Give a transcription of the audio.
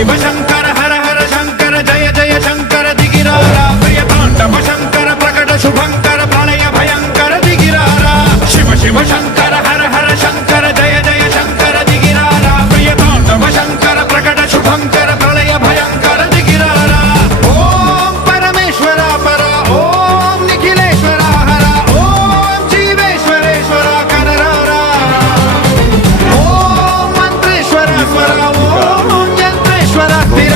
శివ శంకర హర హర శంకర జయ జయ శంకర దిగిరారా ప్రియ తాండవ శంకర ప్రకట శుభంకర ప్రళయ భయంకర దిగిరారా శివ శివ శంకర హర హర శంకర జయ జయ శంకర దిగిరారా ప్రియ తాండవ శంకర ప్రకట శుభంకర ప్రళయ భయంకర దిగిరారా ఓం పరమేశ్వర పర ఓం నిఖిలేశ్వర హర ఓం జీవేశ్వరేశ్వర కనరారా ఓం మంత్రేశ్వర స్వర ఓం యంత్రేశ్వర స్థిర